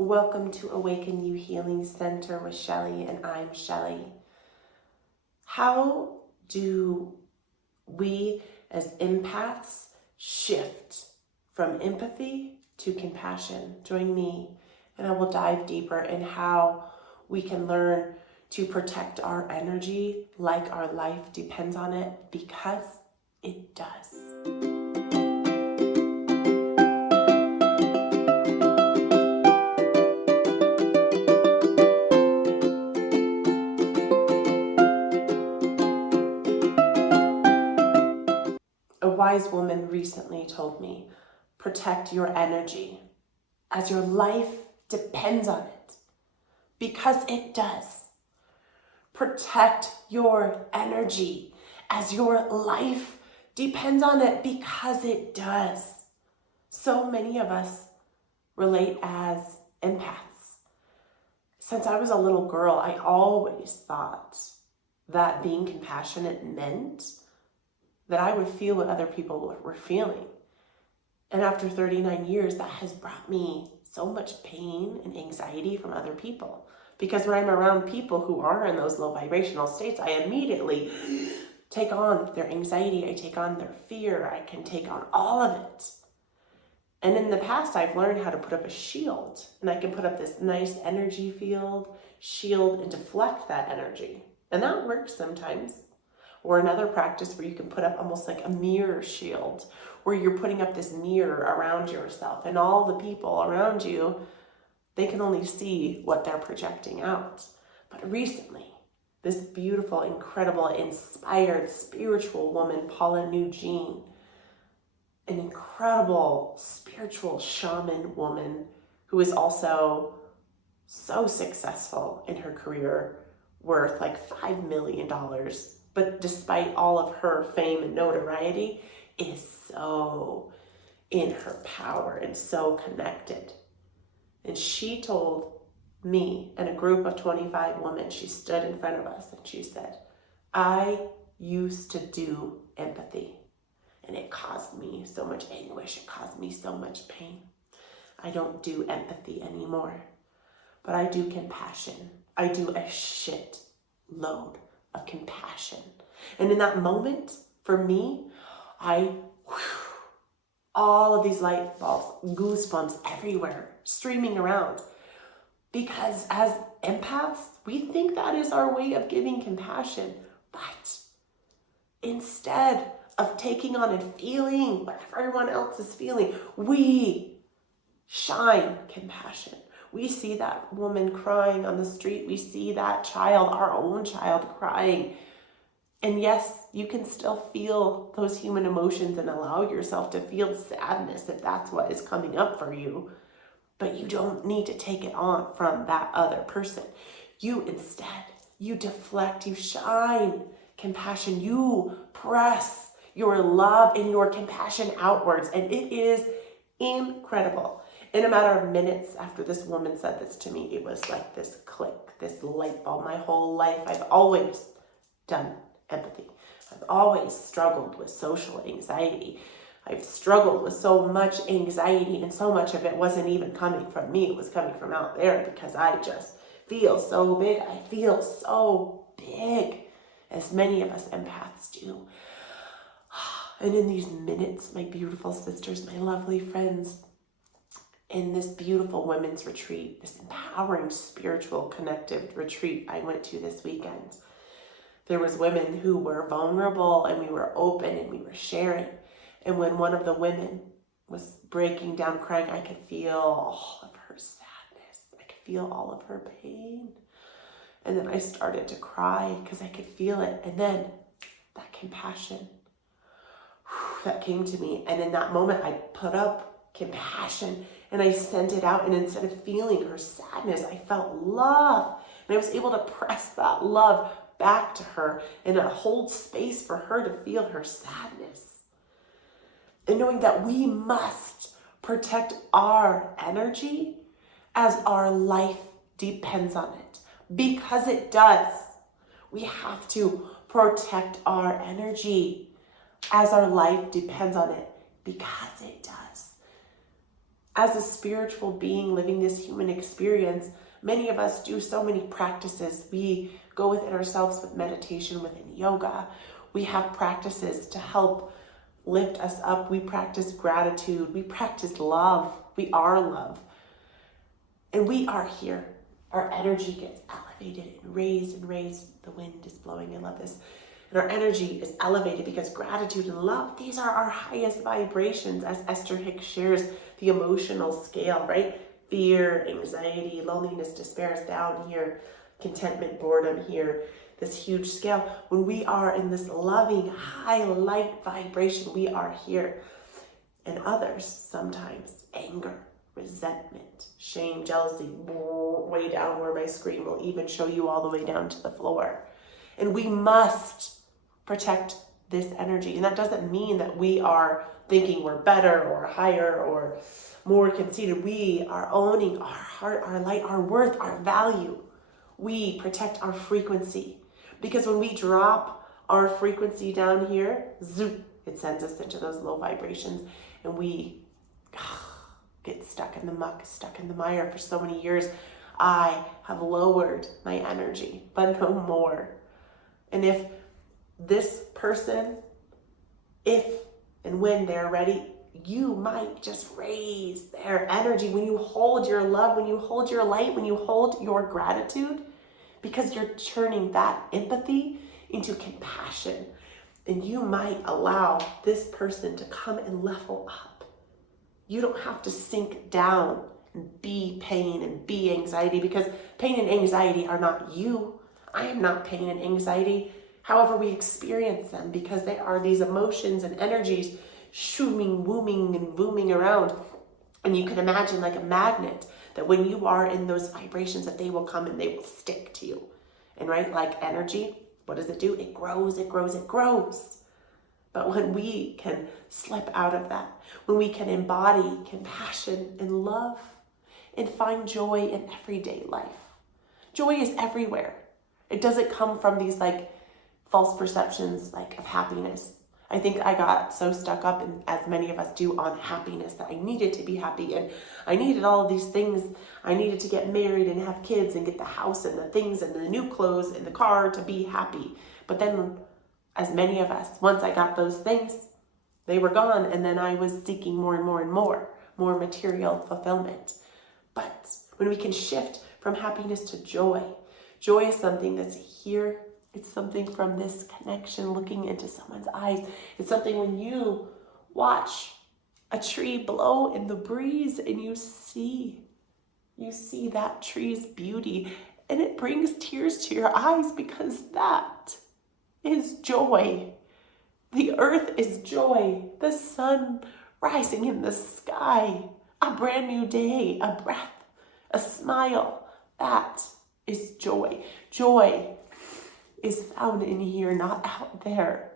Welcome to Awaken You Healing Center with Shelly, and I'm Shelly. How do we as empaths shift from empathy to compassion? Join me and I will dive deeper in how we can learn to protect our energy like our life depends on it, because it does. A wise woman recently told me, protect your energy as your life depends on it, because it does. Protect your energy as your life depends on it, because it does. So many of us relate as empaths. Since I was a little girl, I always thought that being compassionate meant that I would feel what other people were feeling. And after 39 years, that has brought me so much pain and anxiety from other people. Because when I'm around people who are in those low vibrational states, I immediately take on their anxiety, I take on their fear, I can take on all of it. And in the past, I've learned how to put up a shield, and I can put up this nice energy field, shield, and deflect that energy. And that works sometimes. Or another practice where you can put up almost like a mirror shield, where you're putting up this mirror around yourself, and all the people around you, they can only see what they're projecting out. But recently, this beautiful, incredible, inspired, spiritual woman, Paula Nugene, an incredible spiritual shaman woman who is also so successful in her career, worth like $5 million. But despite all of her fame and notoriety, is so in her power and so connected. And she told me and a group of 25 women, she stood in front of us and she said, I used to do empathy, and it caused me so much anguish. It caused me so much pain. I don't do empathy anymore, but I do compassion. I do a shit load of compassion. And in that moment, for me, all of these light bulbs, goosebumps everywhere, streaming around. Because as empaths, we think that is our way of giving compassion. But instead of taking on and feeling what everyone else is feeling, we shine compassion. We see that woman crying on the street. We see that child, our own child, crying. And yes, you can still feel those human emotions and allow yourself to feel sadness if that's what is coming up for you. But you don't need to take it on from that other person. You instead, you deflect, you shine compassion. You press your love and your compassion outwards. And it is incredible. In a matter of minutes after this woman said this to me, it was like this click, this light bulb. My whole life, I've always done empathy. I've always struggled with social anxiety. I've struggled with so much anxiety, and so much of it wasn't even coming from me. It was coming from out there, because I just feel so big. I feel so big, as many of us empaths do. And in these minutes, my beautiful sisters, my lovely friends, in this beautiful women's retreat, this empowering spiritual connective retreat I went to this weekend, there was women who were vulnerable, and we were open and we were sharing. And when one of the women was breaking down crying, I could feel all of her sadness. I could feel all of her pain. And then I started to cry because I could feel it. And then that compassion that came to me. And in that moment, I put up compassion and I sent it out. And instead of feeling her sadness, I felt love. And I was able to press that love back to her and hold space for her to feel her sadness. And knowing that we must protect our energy as our life depends on it. Because it does. We have to protect our energy as our life depends on it. Because it does. As a spiritual being living this human experience, many of us do so many practices. We go within ourselves with meditation, within yoga. We have practices to help lift us up. We practice gratitude. We practice love. We are love. And we are here. Our energy gets elevated and raised and raised. The wind is blowing. I love this. And our energy is elevated because gratitude and love, these are our highest vibrations, as Esther Hicks shares the emotional scale, right? Fear, anxiety, loneliness, despair is down here. Contentment, boredom here. This huge scale. When we are in this loving, high light vibration, we are here. And others, sometimes anger, resentment, shame, jealousy, way down where my screen will even show you all the way down to the floor. And we must protect this energy. And that doesn't mean that we are thinking we're better or higher or more conceited. We are owning our heart, our light, our worth, our value. We protect our frequency. Because when we drop our frequency down here, zoop, it sends us into those low vibrations, and we get stuck in the muck, stuck in the mire. For so many years, I have lowered my energy, but no more. And if this person, if and when they're ready, you might just raise their energy when you hold your love, when you hold your light, when you hold your gratitude, because you're turning that empathy into compassion. And you might allow this person to come and level up. You don't have to sink down and be pain and be anxiety, because pain and anxiety are not you. I am not pain and anxiety. However, we experience them because they are these emotions and energies shooming, wooming, and booming around. And you can imagine like a magnet that when you are in those vibrations, that they will come and they will stick to you. And right, like energy, what does it do? It grows, it grows, it grows. But when we can slip out of that, when we can embody compassion and love and find joy in everyday life. Joy is everywhere. It doesn't come from these like false perceptions like of happiness. I think I got so stuck up, in, as many of us do, on happiness, that I needed to be happy and I needed all of these things. I needed to get married and have kids and get the house and the things and the new clothes and the car to be happy. But then, as many of us, once I got those things, they were gone, and then I was seeking more and more and more material fulfillment. But when we can shift from happiness to joy, joy is something that's here. It's something from this connection, looking into someone's eyes. It's something when you watch a tree blow in the breeze and you see that tree's beauty, and it brings tears to your eyes, because that is joy. The earth is joy. The sun rising in the sky, a brand new day, a breath, a smile. That is joy. Joy is found in here, not out there.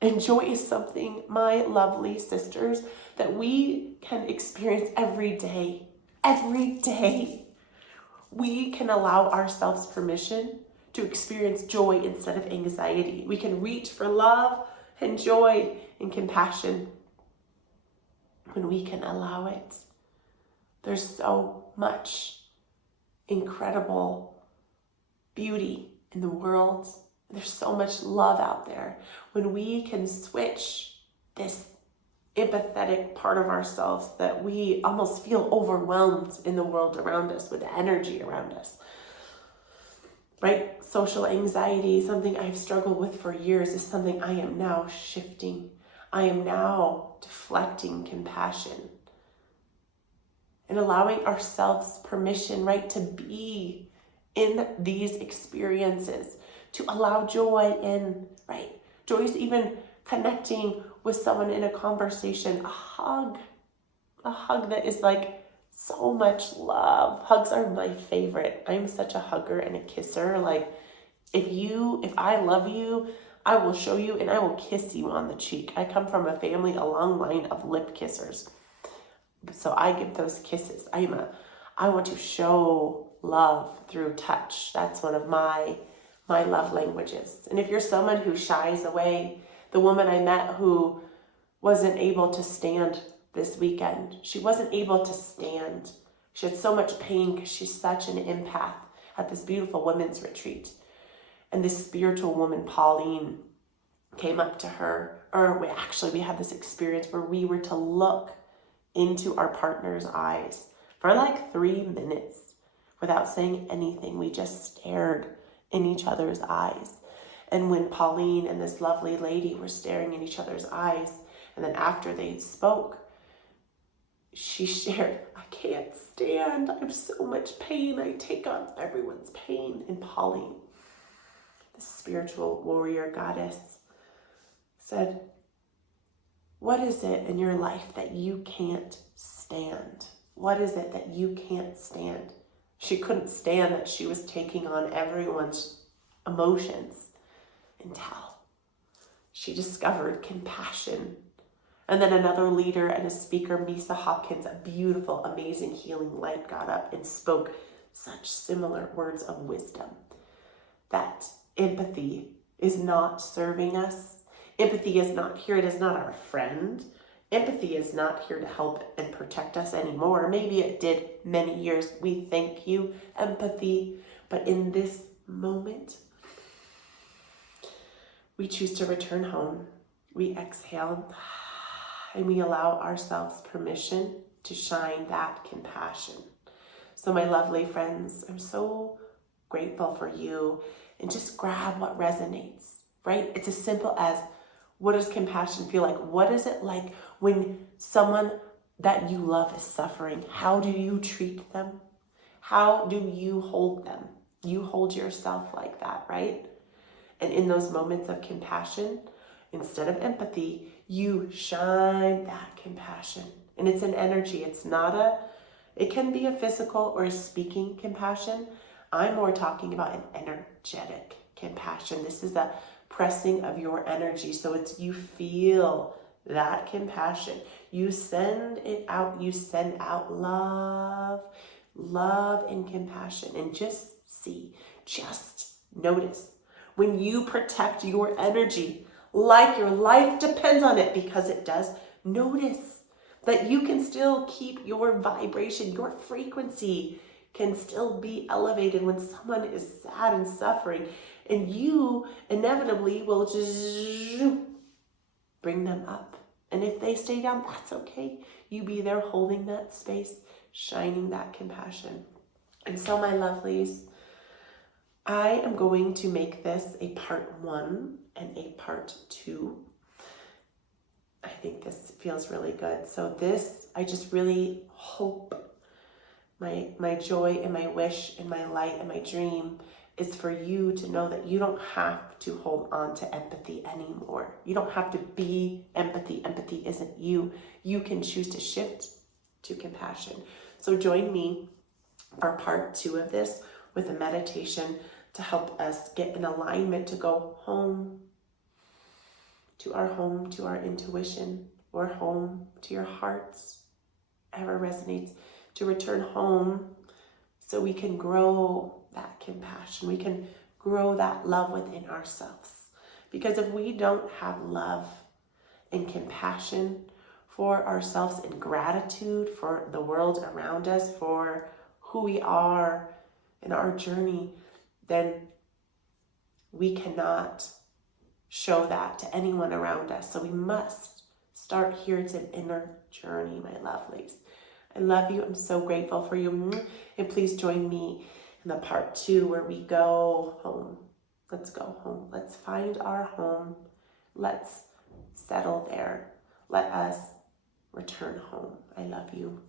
And joy is something, my lovely sisters, that we can experience every day. Every day. We can allow ourselves permission to experience joy instead of anxiety. We can reach for love and joy and compassion when we can allow it. There's so much incredible beauty in the world. There's so much love out there. When we can switch this empathetic part of ourselves that we almost feel overwhelmed in the world around us with the energy around us, right? Social anxiety, something I've struggled with for years, is something I am now shifting. I am now deflecting compassion and allowing ourselves permission, right, to be in these experiences, to allow joy in, right? Joy is even connecting with someone in a conversation, a hug that is like so much love. Hugs are my favorite. I'm such a hugger and a kisser. Like, if I love you, I will show you and I will kiss you on the cheek. I come from a family, a long line of lip kissers. So I give those kisses. I want to show love through touch. That's one of my love languages. And if you're someone who shies away, the woman I met who wasn't able to stand this weekend. She wasn't able to stand. She had so much pain because she's such an empath at this beautiful women's retreat. And this spiritual woman, Pauline, came up to her, or we had this experience where we were to look into our partner's eyes for like 3 minutes without saying anything. We just stared in each other's eyes. And when Pauline and this lovely lady were staring in each other's eyes, and then after they spoke, she shared, I can't stand. I have so much pain. I take on everyone's pain. And Pauline, the spiritual warrior goddess, said, what is it in your life that you can't stand? What is it that you can't stand? She couldn't stand that she was taking on everyone's emotions until she discovered compassion. And then another leader and a speaker, Misa Hopkins, a beautiful, amazing healing light, got up and spoke such similar words of wisdom. That empathy is not serving us. Empathy is not here. It is not our friend. Empathy is not here to help and protect us anymore. Maybe it did many years. We thank you, empathy. But in this moment, we choose to return home. We exhale and we allow ourselves permission to shine that compassion. So my lovely friends, I'm so grateful for you. And just grab what resonates, right? It's as simple as, what does compassion feel like? What is it like when someone that you love is suffering? How do you treat them? How do you hold them? You hold yourself like that, right? And in those moments of compassion, instead of empathy, you shine that compassion. And it's an energy. It can be a physical or a speaking compassion. I'm more talking about an energetic compassion. This is a pressing of your energy. So it's, you feel that compassion. You send it out. You send out love and compassion. And just notice when you protect your energy like your life depends on it, because it does. Notice that you can still keep your vibration, your frequency can still be elevated when someone is sad and suffering, and you inevitably will just bring them up. And if they stay down, that's okay. You be there holding that space, shining that compassion. And so my lovelies, I am going to make this a part 1 and a part 2. I think this feels really good. So this, I just really hope, my joy and my wish and my light and my dream is for you to know that you don't have to hold on to empathy anymore. You don't have to be empathy. Empathy isn't you. You can choose to shift to compassion. So join me for part 2 of this with a meditation to help us get in alignment to go home, to our intuition, or home to your hearts, however resonates, to return home so we can grow that compassion. We can grow that love within ourselves. Because if we don't have love and compassion for ourselves and gratitude for the world around us, for who we are in our journey, then we cannot show that to anyone around us. So we must start here. It's an inner journey, my lovelies. I love you. I'm so grateful for you. And please join me in the part 2 where we go home. Let's go home. Let's find our home. Let's settle there. Let us return home. I love you.